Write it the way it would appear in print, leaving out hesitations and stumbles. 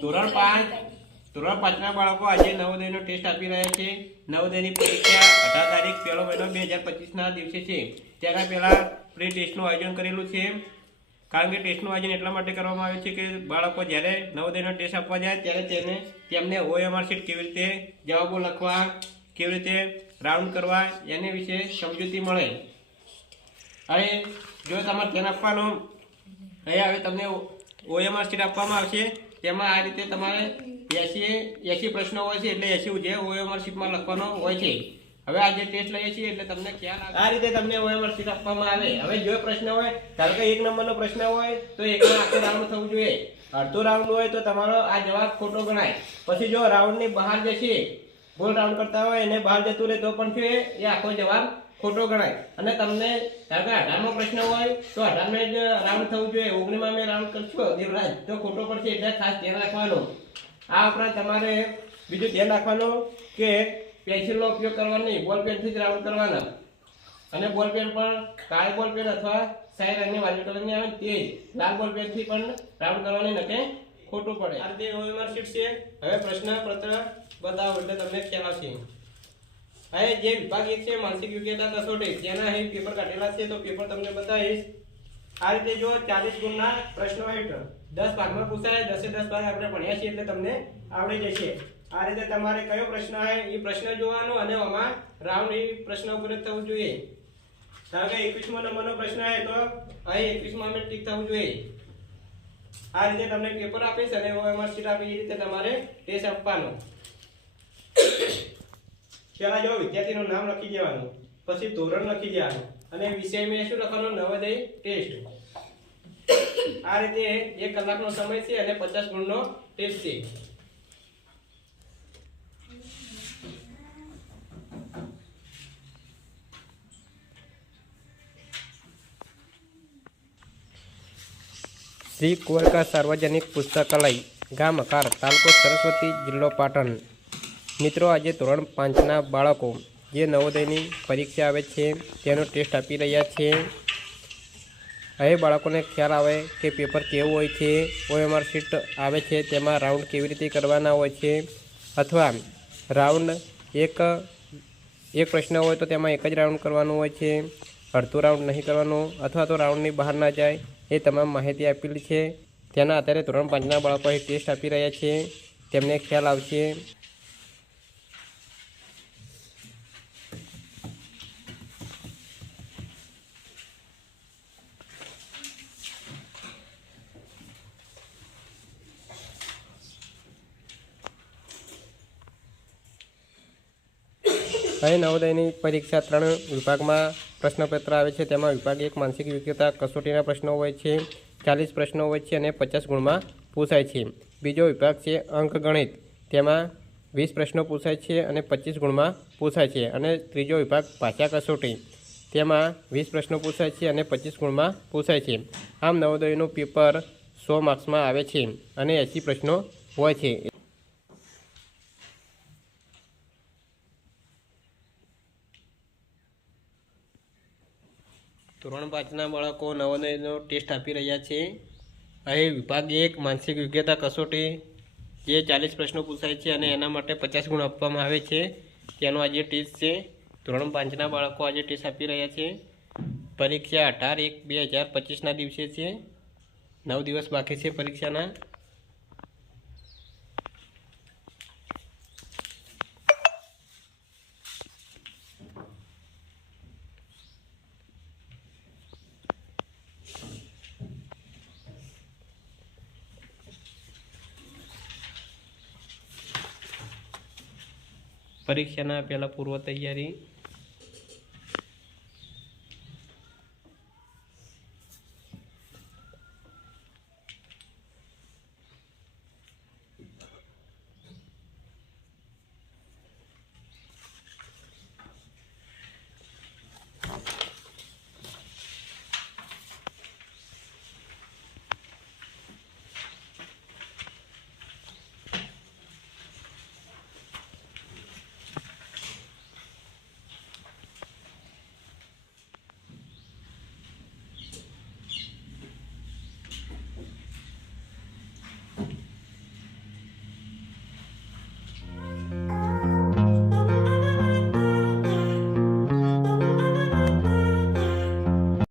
ધોરણ 5ના બાળકો આજે નવોદયનો ટેસ્ટ આપી રહ્યા છે। નવોદયની પરીક્ષા 18 તારીખ 1 મહિનો 2025ના દિવસે છે। તેના પહેલા પ્રી ટેસ્ટનું આયોજન કરેલું છે। કારણ કે ટેસ્ટનું આયોજન એટલા માટે કરવામાં આવ્યું છે કે બાળકો જ્યારે નવોદયનો ટેસ્ટ આપવા જાય ત્યારે તેમને OMR શીટ કેવી રીતે જવાબો લખવા, કેવી રીતે રાઉન્ડ કરવા એની વિશે સમજૂતી મળે। હવે જો તમારે ધ્યાન આપવાનું, અહીંયા હવે તમને OMR શીટ આપવામાં આવશે। તેમાં આ રીતે તમારે 80 પ્રશ્નો હોય છે, એટલે 80 જે OMR શીટમાં લખવાનો હોય છે। હવે આ જે ટેસ્ટ લઈએ છીએ એટલે તમને ખ્યાલ આવે, આ રીતે તમને OMR શીટ આપવામાં આવે। હવે જો પ્રશ્ન હોય, ધારો કે 1 નંબરનો પ્રશ્ન હોય તો એકમાં આખો રાઉન્ડ થવું જોઈએ। અડધો રાઉન્ડ હોય તો તમારો આ જવાબ ખોટો ગણાય। પછી જો રાઉન્ડની બહાર જશે, ગોળ રાઉન્ડ કરતા હોય એને બહાર જતું રહે તો પણ છે એ આખો જવાબ ખોટો ગણાય। અને તમને ધારો કે 18મો પ્રશ્ન હોય તો 18માં જ રાઉન્ડ થવું જોઈએ। 19માં મેં રાઉન્ડ કરશો દેવરાજ તો ખોટો પડશે, એટલે ખાસ ધ્યાન રાખવાનું। આ ઉપરાંત તમારે બીજું ધ્યાન રાખવાનું કે પેન્સિલનો ઉપયોગ કરવાનો નહીં, બોલ પેનથી જ રાઉન્ડ કરવાના। અને બોલ પેન પણ કાળી બોલ પેન અથવા સાઈ રંગની વાદળી કલરની આવે તે લાલ બોલ પેનથી પણ રાઉન્ડ કરવાની, નકે ખોટું પડે। આ રીતે OMR શીટ છે। હવે પ્રશ્નપત્ર બતાવો એટલે તમને ખ્યાલ આવશે। હવે જે વિભાગ 1 છે માનસિક યોગ્યતા કસોટી, તેના અહીં પેપર કાઢેલા છે તો પેપર તમને બતાવીશ। આ રીતે જો 40 ગુણના પ્રશ્નો હેઠળ 10 ભાગમાં પૂછાય, 10 એ 10 ભાગ આપણે ભણ્યા છીએ એટલે તમને આવડી જશે। આ રીતે તમારે કયો પ્રશ્ન આવે એ પ્રશ્ન જોવાનો અને આમાં રાઉન્ડ એ પ્રશ્ન ઉપર થવું જોઈએ। ધારો કે 21મો નંબરનો પ્રશ્ન આવે તો અહીં 21માં મેં ટીક થવું જોઈએ। આ રીતે તમને પેપર આપીશ અને OMR શીટ આપી, એ રીતે તમારે ટેસ્ટ આપવાનો। પહેલા જો વિદ્યાર્થીનું નામ લખી દેવાનું, પછી ધોરણ લખી દેવાનું અને વિષય મેં શું લખવાનું, નવોદય ટેસ્ટ। આ રીતે 1 કલાકનો સમય છે અને 50 ગુણનો ટેસ્ટ છે। શ્રી કુંવરકા સાર્વજનિક પુસ્તકાલય, ગામ અકાર, તાલુકો સરસ્વતી, જિલ્લો પાટણ। મિત્રો, આજે ધોરણ 5ના બાળકો જે નવોદયની પરીક્ષા આવે છે તેનો ટેસ્ટ આપી રહ્યા છે। હવે બાળકોને ખ્યાલ આવે કે પેપર કેવું હોય છે, OMR શીટ આવે છે તેમાં રાઉન્ડ કેવી રીતે કરવાના હોય છે, અથવા રાઉન્ડ એક પ્રશ્ન હોય તો તેમાં એક જ રાઉન્ડ કરવાનું હોય છે, અડધો રાઉન્ડ નહીં કરવાનો, અથવા તો રાઉન્ડની બહાર ના જાય, એ તમામ માહિતી આપેલી છે। તેના આધારે ધોરણ 5ના બાળકો અહીં ટેસ્ટ આપી રહ્યા છે, તેમને ખ્યાલ આવશે। અહીં નવોદયની પરીક્ષા 3 વિભાગમાં પ્રશ્નપત્ર આવે છે। તેમાં વિભાગ 1 માનસિક યોગ્યતા કસોટીના પ્રશ્નો હોય છે, 40 પ્રશ્નો હોય છે અને 50 ગુણમાં પૂછાય છે। બીજો વિભાગ છે અંકગણિત, તેમાં 20 પ્રશ્નો પૂછાય છે અને 25 ગુણમાં પૂછાય છે। અને ત્રીજો વિભાગ ભાષા કસોટી, તેમાં 20 પ્રશ્નો પૂછાય છે અને 25 ગુણમાં પૂછાય છે। આમ નવોદયનું પેપર 100 માર્ક્સમાં આવે છે અને 80 પ્રશ્નો હોય છે। ધોરણ 5ના બાળકો નવોદયનો ટેસ્ટ આપી રહ્યા છે। અહીં વિભાગ 1 માનસિક યોગ્યતા કસોટી, જે 40 પ્રશ્નો પૂછાય છે અને એના માટે 50 ગુણ આપવામાં આવે છે, તેનો આજે ટેસ્ટ છે। ધોરણ 5ના બાળકો આજે ટેસ્ટ આપી રહ્યા છે। પરીક્ષા 18/1/2025ના દિવસે છે। 9 દિવસ બાકી છે પરીક્ષાના। પરીક્ષાના પહેલા પૂર્વ તૈયારી